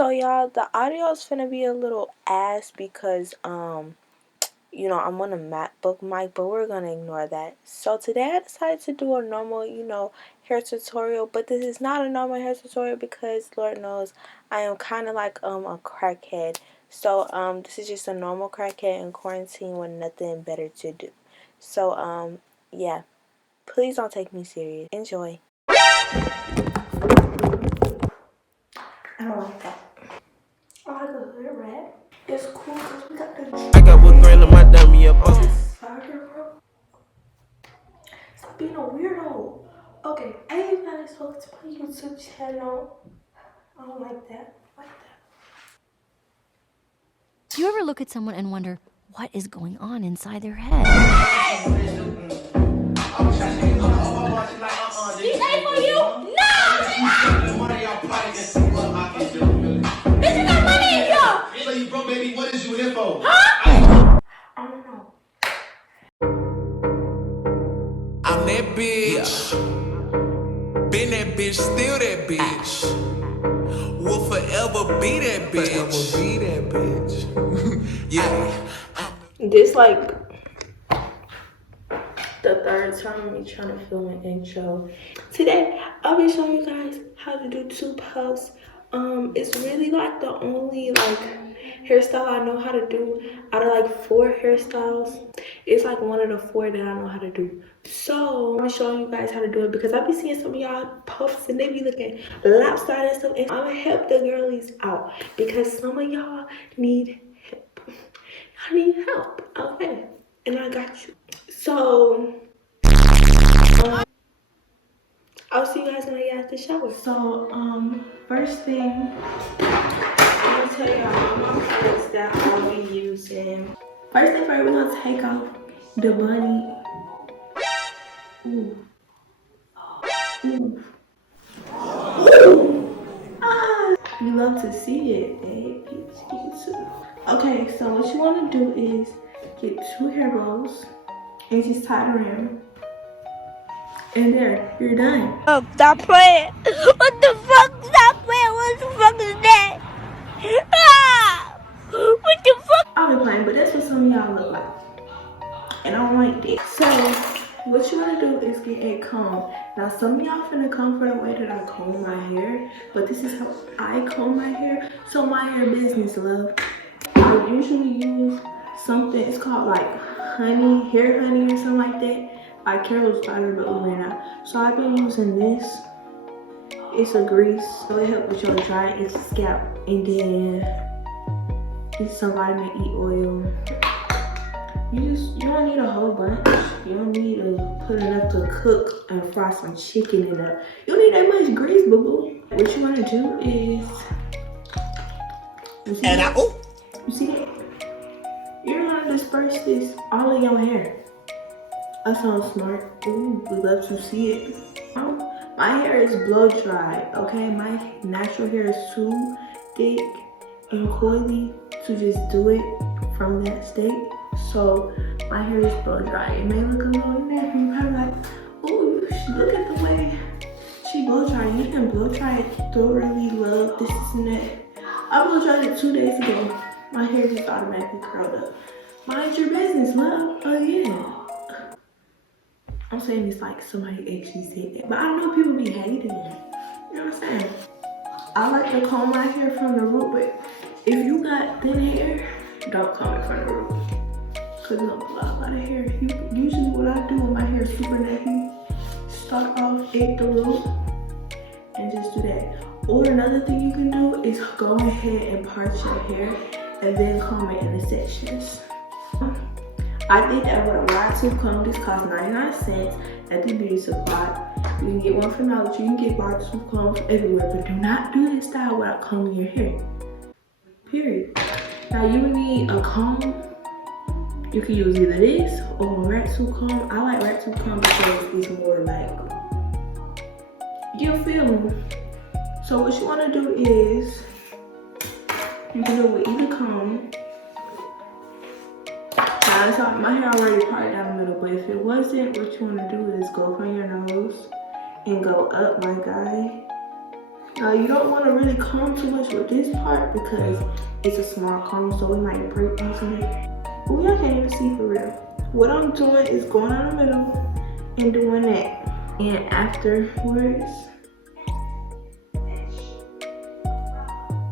So y'all, the audio is finna be a little ass because you know, I'm on a MacBook mic, but we're gonna ignore that. So today I decided to do a normal, you know, hair tutorial, but this is not a normal hair tutorial because Lord knows I am kind of like a crackhead. So this is just a normal crackhead in quarantine with nothing better to do. So yeah, please don't take me serious. Enjoy. I don't like that. I like a hood rat. It's cool because we got the I got what grand on my dummy up. fire, bro. Stop being a weirdo. Okay, hey guys, welcome to my YouTube channel. I don't like that. Do you ever look at someone and wonder what is going on inside their head? These ain't for you? No! Bitch, you got money in here! So you broke, baby, what is you here for? Huh? I don't know. I'm that bitch. Been that bitch, still that bitch. Will forever be that bitch. Yeah. This like the third time me trying to film an intro. Today I'll be showing you guys how to do 2 puffs. It's really like the only like hairstyle I know how to do out of like 4 hairstyles. It's like one of the 4 that I know how to do. So I'm showing you guys how to do it because I be seeing some of y'all puffs and they be looking lopsided and stuff, and I'm gonna help the girlies out because some of y'all need help. I need help, okay? And I got you. So I'll see you guys when I get out the shower. So first thing I'm gonna tell y'all my products that I'll be using. First thing first, we're gonna take off the bunny. Ooh. Ooh. Ah, you love to see it, babe. Okay, so what you wanna do is get 2 hair bows and just tie it around. And there, you're done. Oh, stop playing. What the fuck? Stop playing. What the fuck is that? Ah! What the fuck? I'll be playing, but that's what some of y'all look like. And I don't like that. So, what you want to do is get a comb. Now, some of y'all finna come for the way that I comb my hair, but this is how I comb my hair. So, my hair business, love. I usually use something, it's called like honey, hair honey or something like that. I Carol's powder, but we ran out. So I've been using this. It's a grease, so it helps with your dry itchy scalp. And then it's some vitamin E oil. You don't need a whole bunch. You don't need to put enough to cook and fry some chicken in it. You don't need that much grease, boo boo. What you want to do is, you see that? You're gonna disperse this all in your hair. That sounds smart. Ooh, we love to see it. My hair is blow dry, okay? My natural hair is too thick and coily to just do it from that state. So my hair is blow dry. It may look a little nappy. You're probably like, ooh, look at the way she blow dry. You can blow dry it thoroughly, love, this and that. I blow dried it 2 days ago. My hair just automatically curled up. Mind your business, love. Oh yeah. I'm saying it's like somebody actually said that, but I know people be hating it. You know what I'm saying? I like to comb my hair from the root, but if you got thin hair, don't comb it from the root. Cause it's gonna pull out a lot of hair. Usually what I do when my hair is super nappy, start off at the root and just do that. Or another thing you can do is go ahead and part your hair and then comb it in the sections. I did that with a wide tooth comb. This costs 99 cents at the beauty supply. You can get one from Dollar Tree. You can get wide tooth combs everywhere, but do not do this style without combing your hair. Period. Now you need a comb. You can use either this or a rat tooth comb. I like rat tooth comb because it's more like, you feel me? So what you want to do is, you can do it with either comb. Now, my hair already parted down the middle, but if it wasn't, what you want to do is go from your nose and go up, my guy. Now you don't want to really comb too much with this part because it's a small comb, so it might break easily. Oh, y'all can't even see for real. What I'm doing is going on the middle and doing that. And afterwards,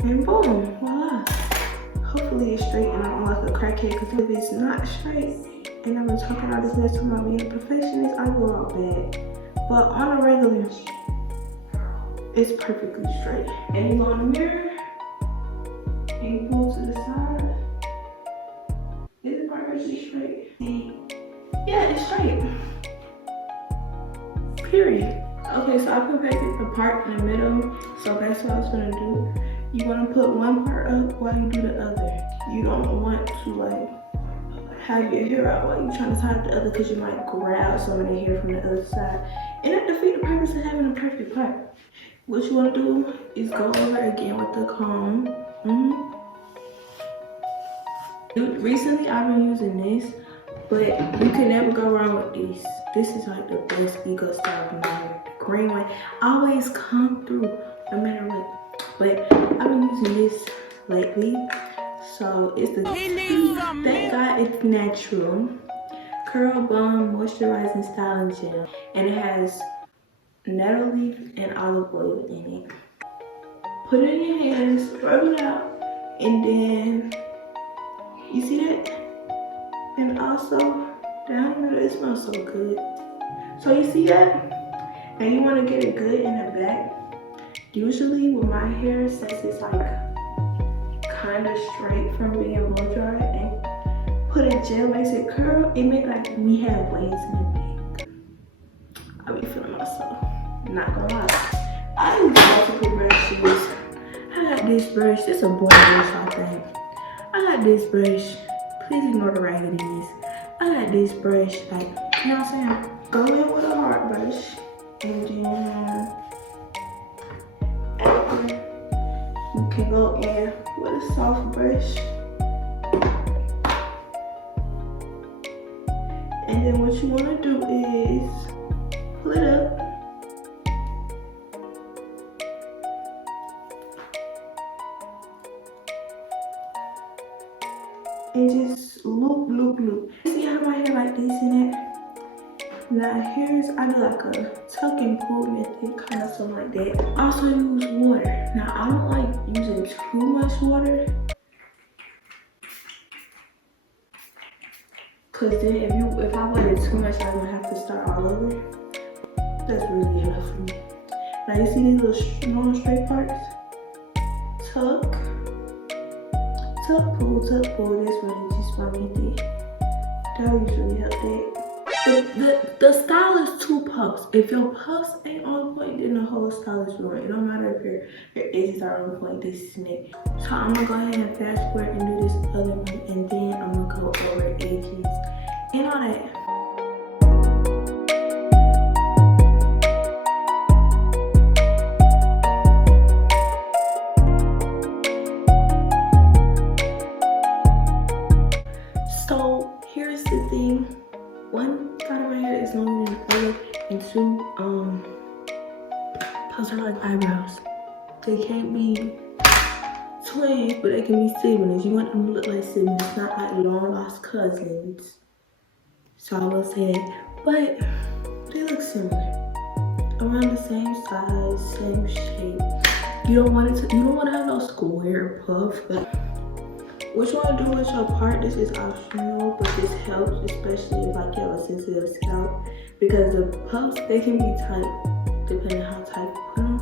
and boom, voila. Hopefully it's straight and I don't look like a crackhead, because if it's not straight and I'm talking all this mess about being a perfectionist, I go out bad. But on a regular, it's perfectly straight. And you go in the mirror and you pull to the side. It's perfectly straight. And yeah, it's straight. Period. Okay, so I perfected the part in the middle. So that's what I was gonna do. You wanna put one part up while you do the other. You don't want to like have your hair out while you're trying to tie up the other, because you might grab some of the hair from the other side. And that defeats the purpose of having a perfect part. What you wanna do is go over again with the comb. Recently I've been using this, but you can never go wrong with these. This is like the best ego style in my hair. The green one always come through no matter what. But I've been using this lately. So it's the thank God it's natural curl bomb moisturizing styling gel, and it has nettle leaf and olive oil in it. Put it in your hands, rub it out, and then you see that? And also down the middle, it smells so good. So you see that? And you want to get it good in the back. Usually with my hair, since it's like kind of straight from being blow dry, and put a gel makes it curl, it makes like we have waves in the back. I be feeling myself, not gonna lie. I use multiple brushes. I got this brush, this is a boy brush I think. I got this brush, please ignore the raggediness. I got this brush, like, you know what I'm saying? Go in with a hard brush, and then after, you can go in with a soft brush. And then what you wanna do is pull it up. And just loop, loop, loop. See how my hair like this in it? Now here's, I do like a tuck and pull method, kind of something like that. Also use water. Now I don't like using too much water, cause then if I wanted too much, I would have to start all over. That's really enough for me. Now you see these little long straight parts? Tuck, pull, that's really just my method. That would usually help that. The style is 2 puffs. If your puffs ain't on point, then the whole style is ruined. It don't matter if your edges are on point, this is it. So I'm gonna go ahead and fast forward and do this other one, and then I'm gonna go over edges and all that. So here's the thing. 1 side of my hair is longer than the other, and 2 puffs are like eyebrows. They can't be twins, but they can be siblings. You want them to look like siblings, not like long lost cousins. So I will say that, but they look similar, around the same size, same shape. You don't want to have no square puff. But what you want to do with your part, this is optional, but this helps, especially if like you have a sensitive scalp, because the puffs, they can be tight depending on how tight you put them.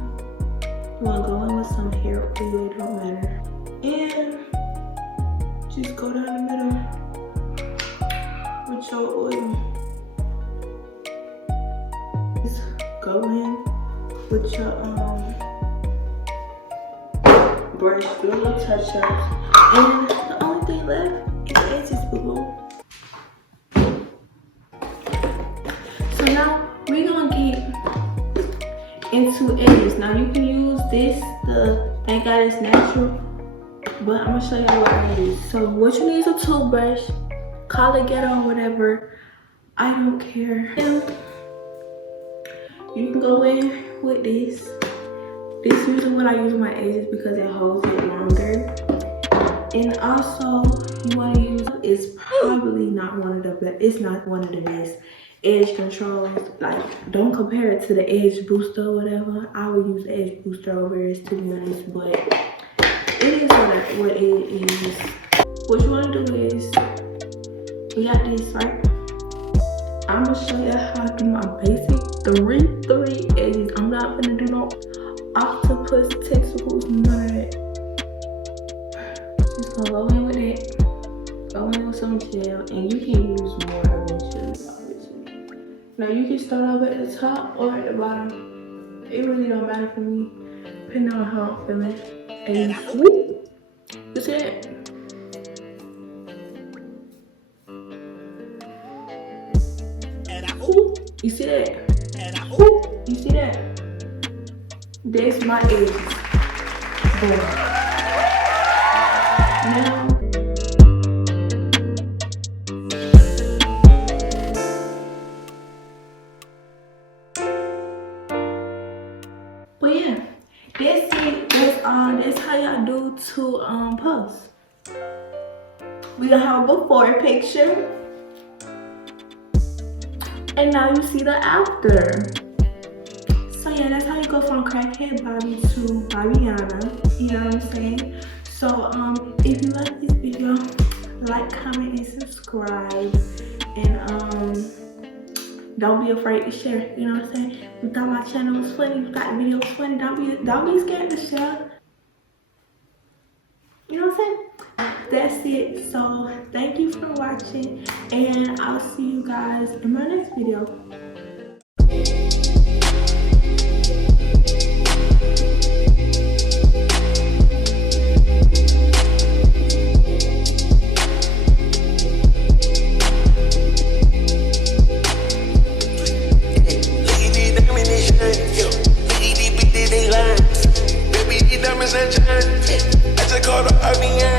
You want to go in with some hair oil, it don't matter, and just go down the middle with your oil. Just go in with your brush, do a little touch-ups, and the only thing left is the edges, boo-boo. So now we're gonna get into edges. Now you can use this, thank God it's natural, but I'm gonna show you what it is. So what you need is a toothbrush, call it ghetto or whatever, I don't care. You can go in with this. This is usually what I use on my edges because it holds it longer. And also, you want to use, it's probably not one of the best, it's not one of the best edge controls. Like, don't compare it to the edge booster or whatever. I would use the edge booster over this, to be honest, but it is what it is. What you want to do is, we got this, right? I'm gonna show you how to do my basic three edges. I'm not gonna do no octopus tentacles, none of that. Just gonna go in with it, go in with some gel, and you can use more eventually, obviously. Now you can start off at the top or at the bottom. It really don't matter for me, depending on how I'm feeling. And whoop, that's it. You see that? You see that? That's my edge. Boom. Now, but yeah, that's it. That's how y'all do two puffs. We gonna have a before picture. And now you see the after. So yeah, that's how you go from crackhead Bobby to Bobbiana. You know what I'm saying? So if you like this video, like, comment, and subscribe. And don't be afraid to share. You know what I'm saying? You thought my channel was funny, you thought the video was funny, don't be scared to share. You know what I'm saying? That's it. So thank you for watching, and I'll see you guys in my next video. I just called the RBN.